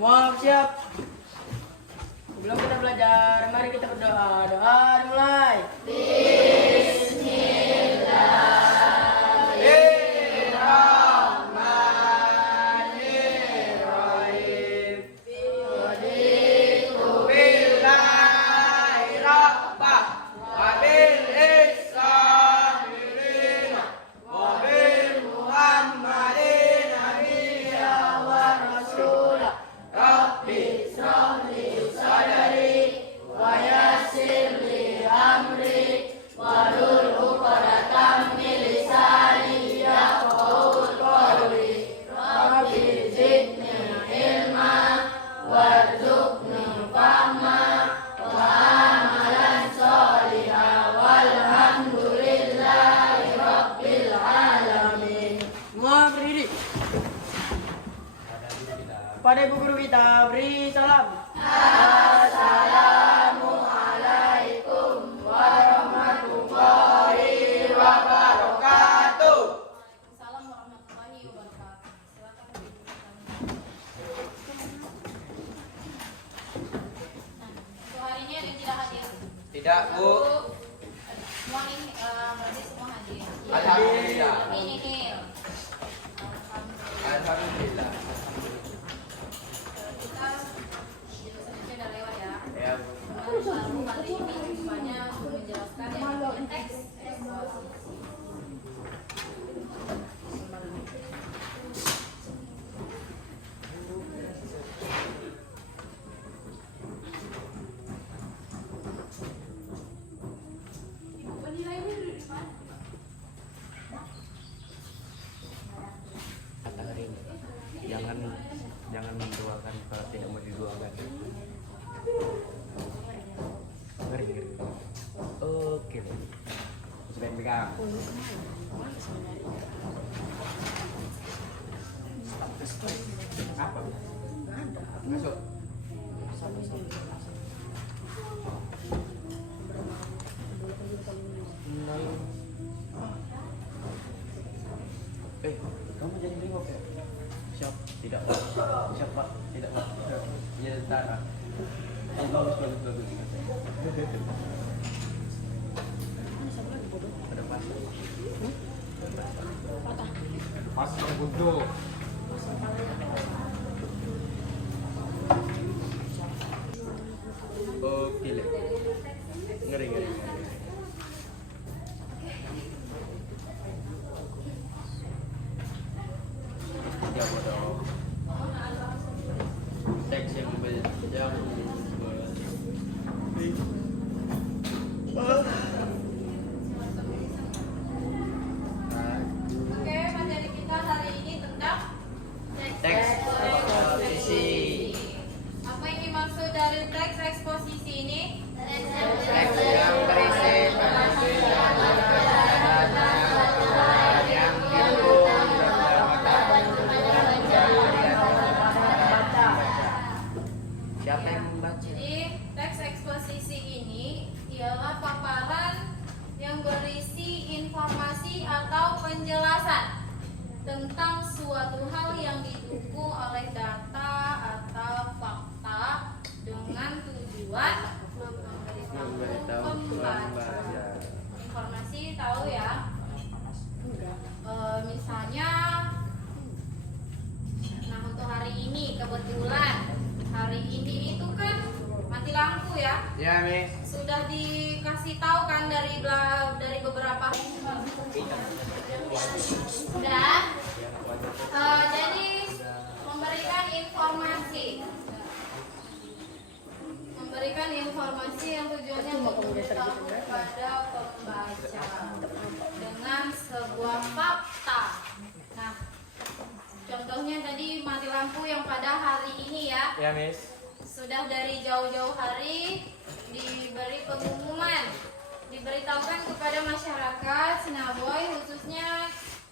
Maaf, siap. Sebelum kita belajar, mari kita berdoa. Doa dimulai. Semua berdiri. Kepada ibu guru kita beri salam. Assalamualaikum warahmatullahi wabarakatuh. Salam warahmatullahi wabarakatuh. Silakan duduk. Untuk hari ini ada yang tidak hadir? Tidak, Bu. Semua ini berarti semua hadir. Alhamdulillah. Ini nih. Alhamdulillah. Kita sebenarnya udah lewat ya. Ya, Bu. Lalu kali ini rupanya menjelaskan yang namanya teks eksposisi. Kata hari ini, jangan mendoakan kalau tidak mau didoakan. Ngeri. Oke. Sudah pegang. Apa? Masuk. Kamu jadi bengok ya? Siap? Tidak, Pak. Siap, Pak. Tidak, Pak. Iya, tentara. Bagus. Ada pasang. Pasang bodoh. Oke, Le. Ngeri. Ya, bodoh. Teks yang yang Oke, materi kita hari ini tentang Teks eksposisi. Apa yang dimaksud dari teks eksposisi ini? Teks yang berisi yang siapa yang membaca? Jadi teks eksposisi ini ialah paparan yang berisi informasi atau penjelasan tentang suatu hal yang didukung oleh data atau fakta dengan tujuan memberitahu pembaca. Informasi tahu ya? Misalnya, nah untuk hari ini kebetulan hari ini itu kan mati lampu ya. Ya, Miss. Sudah dikasih tahu kan dari beberapa sudah. Jadi memberikan informasi yang tujuannya untuk memberitahu kepada pembaca dengan sebuah fakta. Nah, contohnya tadi mati lampu yang pada hari ini ya. Ya, Miss. Sudah dari jauh-jauh hari diberi pengumuman, diberitahukan kepada masyarakat Sinaboy, khususnya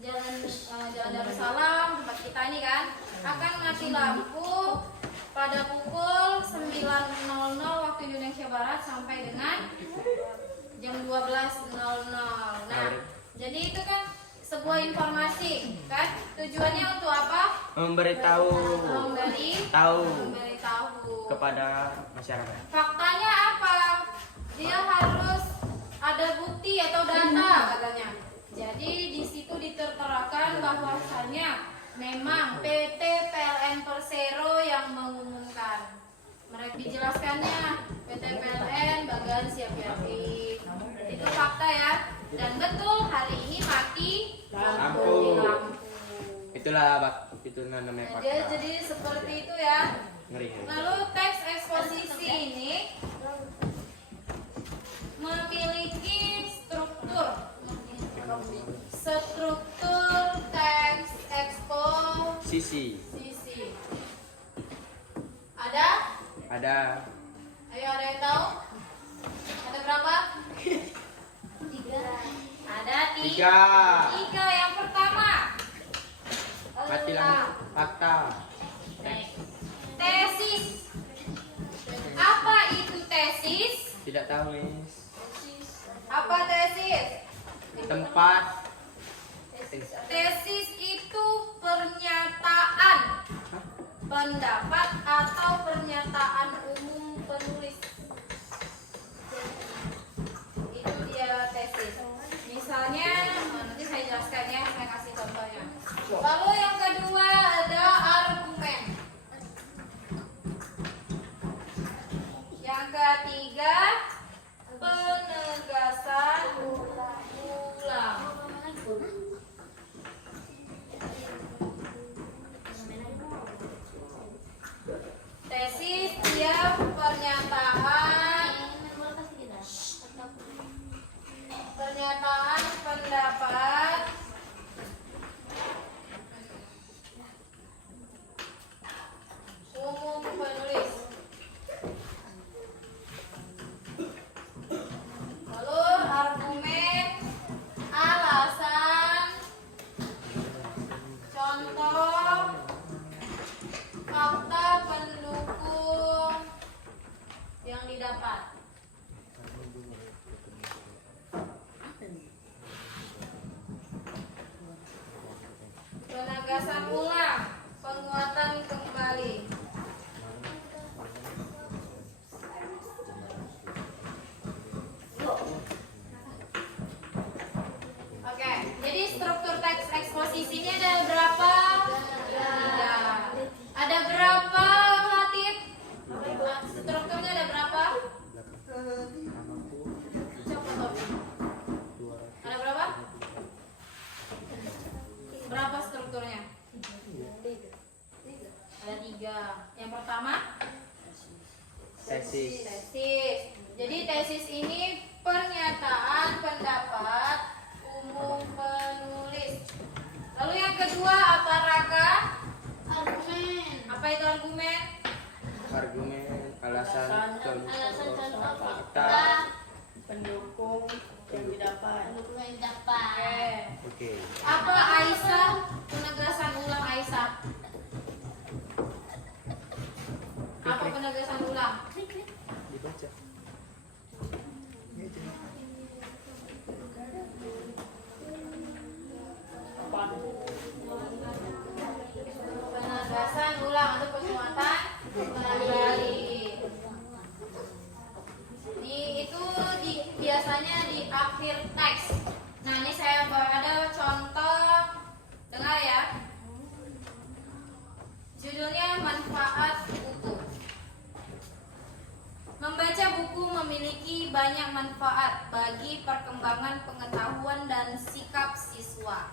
Jalan Darussalam tempat kita ini kan, akan mati lampu pada pukul 9.00 waktu Indonesia Barat sampai dengan jam 12.00. Nah, jadi itu kan sebuah informasi, kan? Tujuannya untuk apa? Memberitahu Memberitahu kepada masyarakat. Faktanya apa? Dia harus ada bukti atau data katanya. Jadi di situ diterterakan bahwasanya memang PT PLN Persero yang mengumumkan. Mereka dijelaskannya PT PLN Bagan Siapiati. Itu fakta ya. Dan betul hari ini mati Lampu. Itulah itu namanya fakta. Jadi seperti itu ya. Ngeri. Lalu teks eksposisi ini memiliki struktur teks eksposisi. Ada? Ayo, ada yang tahu? Ada berapa? 3. Ada 3. Yang pertama. Mati lampu. Fakta. Tesis. Apa itu tesis? Tidak tahu, Miss. Apa tesis? Tempat. Tesis itu pernyataan, pendapat atau pernyataan umum penulis. Itu dia tesis. Misalnya, nanti saya jelaskan ya, saya kasih contohnya. Lalu yang kedua ada argumen. Yang ketiga penegasan ulang. Tesis dia pernyataan pendapat umum penulis. Lalu argumen, alasan, contoh, fakta pendukung yang didapat. Penegasan ulang, penguatan kembali. Oke, jadi struktur teks eksposisinya ada berapa? 3. Ada berapa, Latif? Strukturnya ada berapa? Ada berapa? Berapa strukturnya? Ada 3. Yang pertama? Tesis. Jadi tesis ini pernyataan pendapat umum penulis. Lalu yang kedua apa, Raka? Argumen. Apa itu argumen? Argumen, alasan, contoh, fakta. Pendukung yang didapat. Oke. Apa Aisyah? Penegasan ulang Aisyah. Apa penegasan ulang? Dibaca. Penegasan ulang atau penguatan kembali. Itu biasanya di akhir teks. Nah, ini saya ada contoh. Dengar ya. Judulnya manfaat buku. Membaca buku memiliki banyak manfaat bagi perkembangan pengetahuan dan sikap siswa.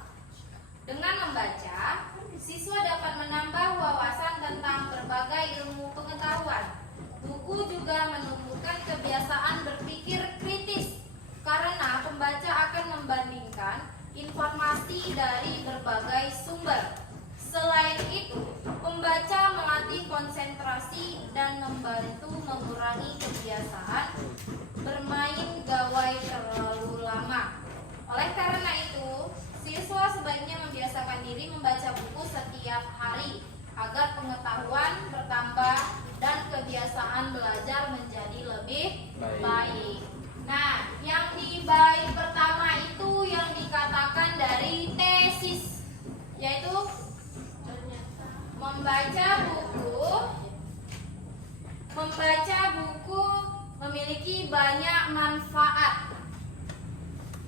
Dengan membaca, siswa dapat menambah wawasan tentang berbagai ilmu pengetahuan. Buku juga menumbuhkan kebiasaan berpikir kritis karena pembaca akan membandingkan informasi dari berbagai sumber. Selain itu, pembaca melatih konsentrasi dan membantu mengurangi kebiasaan bermain gawai terlalu lama. Oleh karena itu, siswa sebaiknya membiasakan diri membaca buku setiap hari agar pengetahuan bertambah dan kebiasaan belajar menjadi lebih baik. Nah, yang di bait pertama itu itu yang dikatakan dari tesis, yaitu membaca buku memiliki banyak manfaat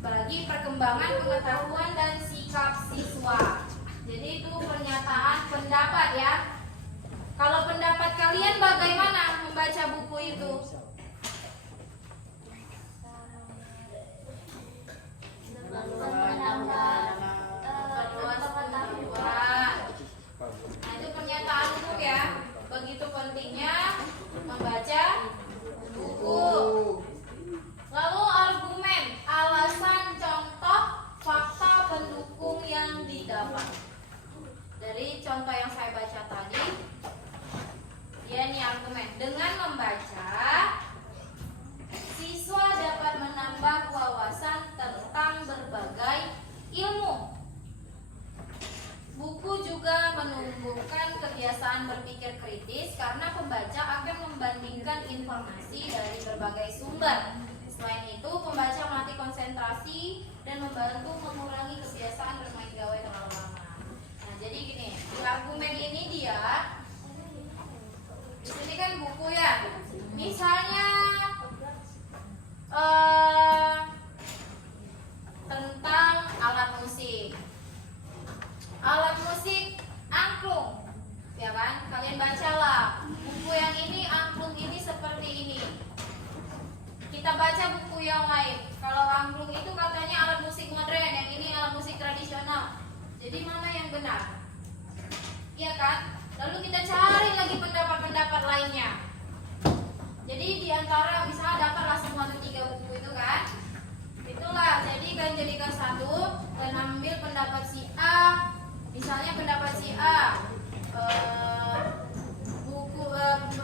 bagi perkembangan pengetahuan dan sikap siswa. Jadi itu pernyataan pendapat ya. Kalau pendapat kalian bagaimana membaca buku itu? Nah itu pernyataan umum ya. Begitu pentingnya membaca buku. Lalu argumen, alasan, contoh, fakta pendukung yang didapat. Dari contoh yang saya baca tadi, ya ini argumen. Dengan membaca, siswa dapat menambah wawasan tentang berbagai ilmu. Buku juga menumbuhkan kebiasaan berpikir kritis karena pembaca akan membandingkan informasi dari berbagai sumber. Selain itu, pembaca melatih konsentrasi dan membantu mengurangi kebiasaan bermain gawai terlalu lama. Nah, jadi gini, di argumen ini dia, di sini kan buku ya. Misalnya tentang alat musik. Alat musik angklung, ya kan? Kalian bacalah buku yang ini, angklung ini seperti ini. Kita baca buku yang lain. Kalau angklung itu katanya alat musik modern, yang ini alat musik tradisional. Jadi mana yang benar? Iya kan? Lalu kita cari lagi pendapat-pendapat lainnya. Jadi di antara misalnya dapatlah semua 3 buku itu kan? Itulah. Jadi kalian jadikan satu dan ambil pendapat si A. Misalnya pendapat si A, buku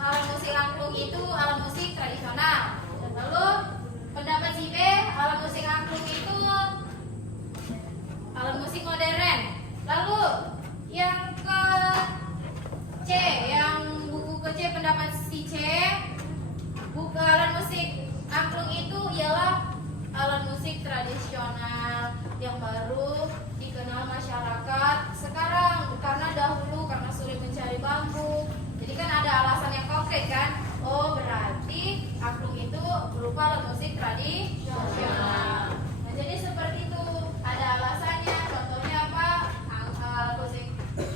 alat musik angklung itu alat musik tradisional. Lalu pendapat si B, alat musik angklung itu alat musik modern. Lalu yang ke C, yang buku ke C pendapat si C, buku alat musik angklung itu ialah alat musik tradisional yang baru dikenal masyarakat sekarang, karena dahulu karena sulit mencari bambu. Jadi kan ada alasan yang konkret kan? Oh berarti angklung itu berupa alat musik tradisional. Nah jadi seperti itu, ada alasannya. Contohnya apa? Alat musik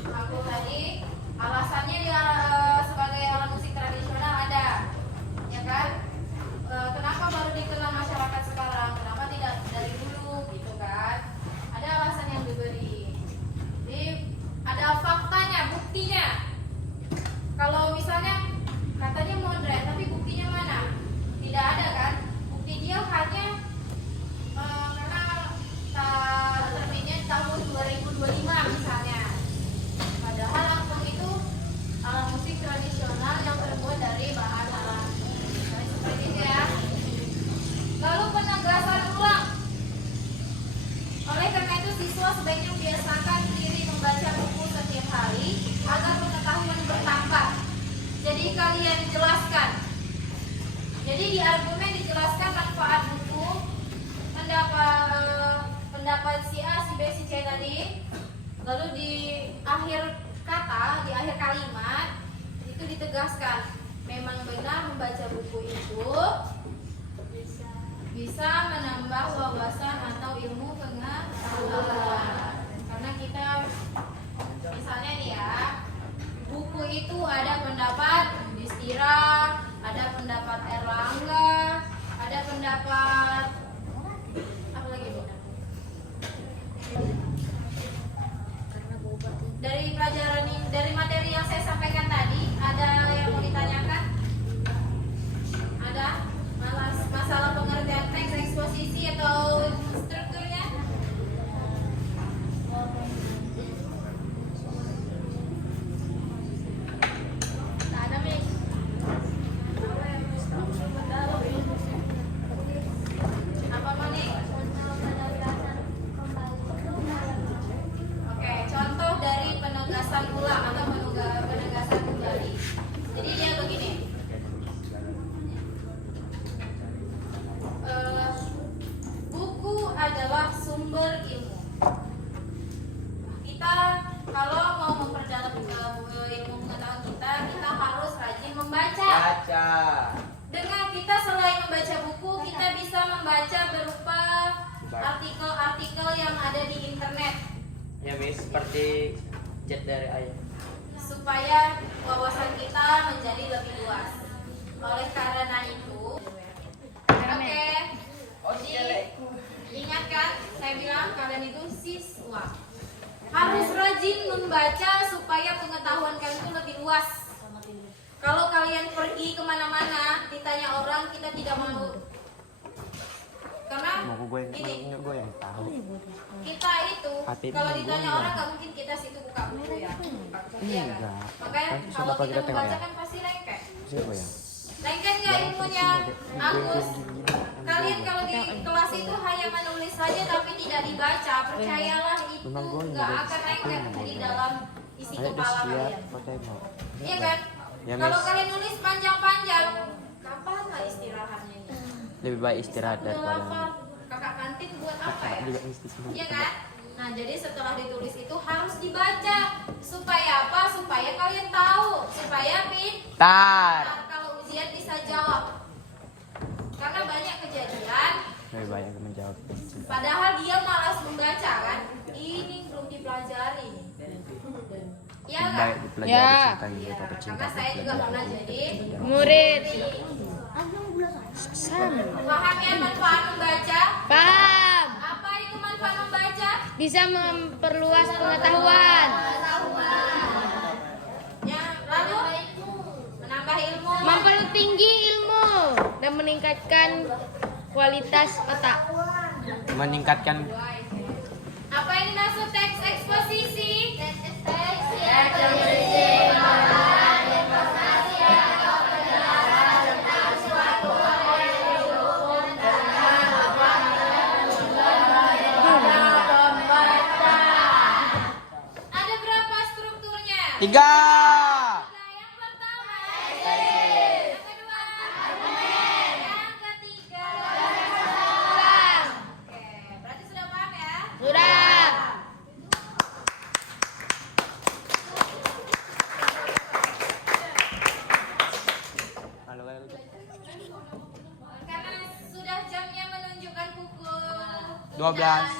angklung tadi alasannya dia sebagai alat musik tradisional ada, ya kan? Kenapa baru dikenal masyarakat sekarang? Kenapa tidak dari dulu gitu kan? Ada alasan yang diberi. Jadi ada faktanya, buktinya. Kalau misalnya katanya modern, tapi buktinya mana? Tidak ada kan? Bukti dia hanya karena terbitnya tahun 2025 misalnya. Padahal angklung itu alat musik tradisional yang terbuat dari bahan alami. Seperti itu ya. Lalu penegasan ulang. Oleh karena itu siswa sebaiknya membiasakan diri membaca buku setiap hari agar pengetahuan bertambah. Jadi kalian jelaskan. Jadi di argumen dijelaskan manfaat buku, pendapat si A, si B, si C tadi. Lalu di akhir kata, di akhir kalimat itu ditegaskan memang benar membaca buku itu bisa menambah wawasan atau ilmu pengetahuan. Karena kita misalnya nih ya, buku itu ada pendapat Yudhistira, ada pendapat Erlangga, ada pendapat apa lagi Bu? Dari pelajaran ini, dari materi yang saya sampaikan tadi, ada yang mau ditanyakan? Ada? Masalah pengertian teks, eksposisi atau strukturnya? kalau mau memperdalam ilmu pengetahuan kita harus rajin membaca. Baca. Dengan kita selain membaca buku, kita bisa membaca berupa artikel-artikel yang ada di internet. Ya Miss, seperti chat dari ayah. Supaya wawasan kita menjadi lebih luas. Oleh karena itu, oke, ingatkan, saya bilang kalian itu siswa. Harus rajin membaca supaya pengetahuan kalian itu lebih luas. Kalau kalian pergi kemana-mana, ditanya orang, kita tidak malu. Karena ini, kita itu kalau ditanya orang nggak mungkin kita situ buka buku ya. Iya kan? Makanya kalau kita membaca kan pasti lengket. Lengket nggak ilmunya, Agus? Kalian kalau di kelas itu hanya menulis saja tapi tidak dibaca, percayalah itu nggak akan lengket di dalam isi kepala kalian. Iya kan? Kalau kalian nulis panjang-panjang, kapan lah istirahatnya nih? Lebih baik istirahat daripada Kakak kantin buat apa ya? Iya kan? Nah, jadi setelah ditulis itu harus dibaca. Supaya apa? Supaya kalian tahu. Supaya pintar. Kalau ujian bisa jawab. Karena banyak kejadian. lebih banyak menjawab. Padahal dia malas membaca kan? Ini belum dipelajari. Iya kan? Baik dipelajari Ya. cinta gitu pada cinta. Karena saya juga pernah jadi Murid. paham ya manfaat membaca? Paham. Apa itu manfaat membaca? Bisa memperluas pengetahuan. Ya, lalu menambah ilmu. Mempertinggi ilmu dan meningkatkan kualitas otak. Meningkatkan Apa ini maksud teks eksposisi? Ada berapa strukturnya? 3. Nah, yang pertama, yang kedua, yang ketiga, Oke, berarti sudah paham ya? Sudah. Karena sudah jamnya menunjukkan pukul 12.